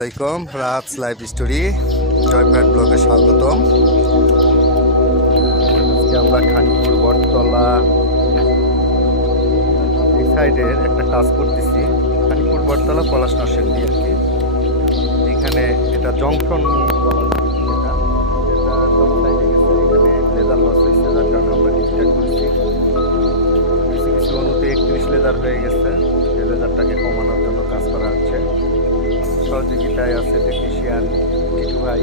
আসসালামাইকুম Rahat life story জয়প্যাট ব্লগে স্বাগতম। আজকে আমরা খানপুর বটতলা এই সাইডের একটা কাজ করতেছি। খানপুর বটতলা পলাশ নরসিংদী আর কি। এখানে এটা জংশন লেদার লস হয়েছে, যার কারণে আমরা ডিসকাট করছি। কিছু কিছু অনুতে 31 লেদার হয়ে গেছে। এই লেদারটাকে কমানোর জন্য কাজ করা হচ্ছে। সহযোগিতায় আছে টেকনিশিয়ান টিটু ভাই।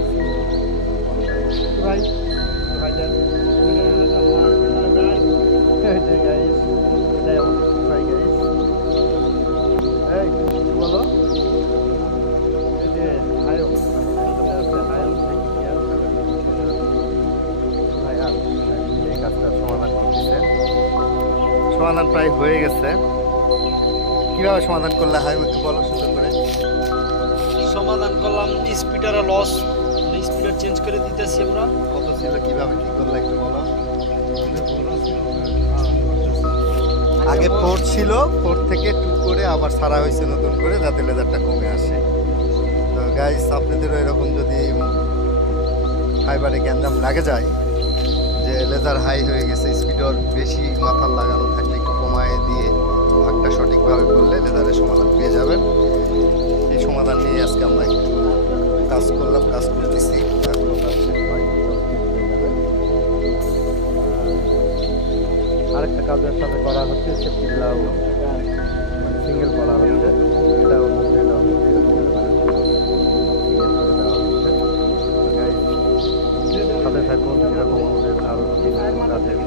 বলো এই কাজটা সমাধান করতেছে। সমাধান প্রায় হয়ে গেছে। কিভাবে সমাধান করলে হয় একটু বলো সুন্দর করে। সমাধান করলাম, স্পিডার লস, স্পিডার চেঞ্জ করে দিতেছি আমরা। কত ছিল, কিভাবে কি করলে একটু বলো। আগে 4 ছিল, 4 থেকে 2 করে আবার ছাড়া হয়েছে নতুন করে, যাতে লেদারটা কমে আসে। তো গাইস, আপনাদেরও এরকম যদি ফাইবারে গ্যান্দাম লাগে যায় যে লেদার হাই হয়ে গেছে, স্পিডর বেশি মাথার লাগানো থাকলে একটু কমায় দিয়ে ভাগটা সঠিকভাবে করলে লেদারের সমাধান পেয়ে যাবেন। এই সমাধান নিয়ে আজকে আমরা একটু কাজ করলাম, কাজ করতেছি। এখনো কাজ শেষ হয়নি, আরেকটা কাজের সাথে করা হচ্ছে পিল্লাও সিঙ্গেল করা হচ্ছে। এটা মধ্যে সাথে থাকুন, এরকম আমাদের আরও কাজের